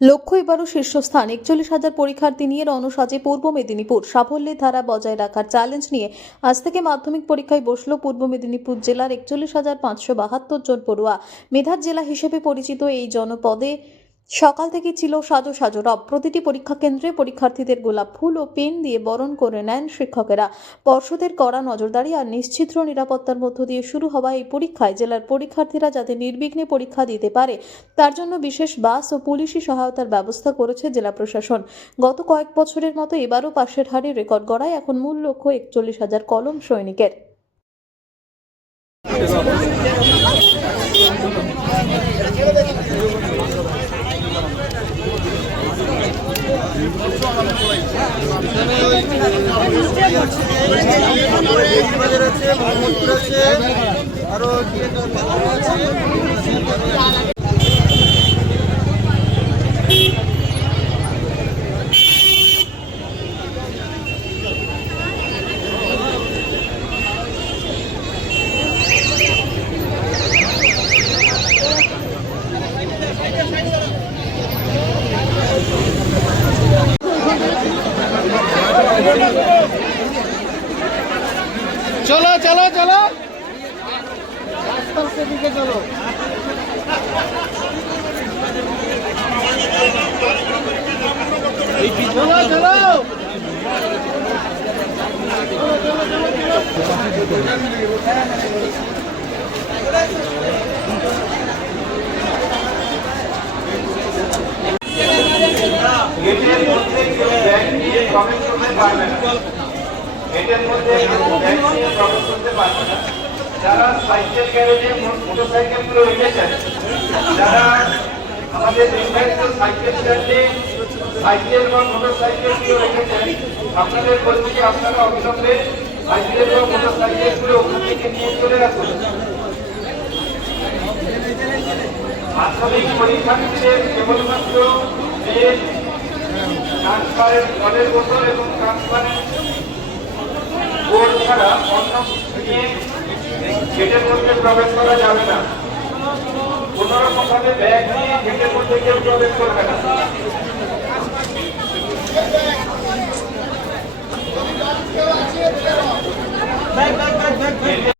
লক্ষ্য এবারও শীর্ষস্থান। একচল্লিশ হাজার পরীক্ষার্থী নিয়ে রণসাজে পূর্ব মেদিনীপুর। সাফল্যের ধারা বজায় রাখার চ্যালেঞ্জ নিয়ে আজ থেকে মাধ্যমিক পরীক্ষায় বসল পূর্ব মেদিনীপুর জেলার একচল্লিশ হাজার পাঁচশো বাহাত্তর জন পড়ুয়া। মেধার জেলা হিসেবে পরিচিত এই জনপদে সকাল থেকে ছিল সাজো সাজো রব। প্রতিটি পরীক্ষা কেন্দ্রে পরীক্ষার্থীদের গোলাপ ফুল ও পেন দিয়ে বরণ করে নেন শিক্ষকেরা। পর্ষদের কড়া নজরদারি আর নিশ্চিত্র নিরাপত্তার মধ্য দিয়ে শুরু হওয়া এই পরীক্ষায় জেলার পরীক্ষার্থীরা যাতে নির্বিঘ্নে পরীক্ষা দিতে পারে, তার জন্য বিশেষ বাস ও পুলিশি সহায়তার ব্যবস্থা করেছে জেলা প্রশাসন। গত কয়েক বছরের মতো এবারও পাশের হারে রেকর্ড গড়ায় এখন মূল লক্ষ্য একচল্লিশ হাজার কলম সৈনিকের বাজার আছে মোহাম্মদপুর আছে আরও চলো চলো। রাস্তার দিকে চলো চলো চলো ব্যাগ নিয়ে প্রবেশ করতে পারবে না। এটার মধ্যে প্রবেশ করতে পারবে না। যারা সাইকেল গ্যারেজে মোটরসাইকেলগুলো রেখেছেন, যারা আমাদের নির্ধারিত সাইকেল স্ট্যান্ডে সাইকেল বা মোটরসাইকেলগুলো রেখেছেন, আপনাদের বলছি যে আপনারা অবিলম্বে সাইকেল বা মোটরসাইকেলগুলো ওখান থেকে নিয়ে চলে রাখুন মাধ্যমিক পরীক্ষার্থীদের কেবলমাত্র ট্রান্সপারেন্ট জলের বোতল এবং ট্রান্সপারেন্ট বোর্ড ছাড়া অন্য নিয়ে গেটের মধ্যে প্রবেশ করা যাবে না। কোন রকম ভাবে ব্যাগ নিয়ে গেটের মধ্যে কেউ প্রবেশ করবে না।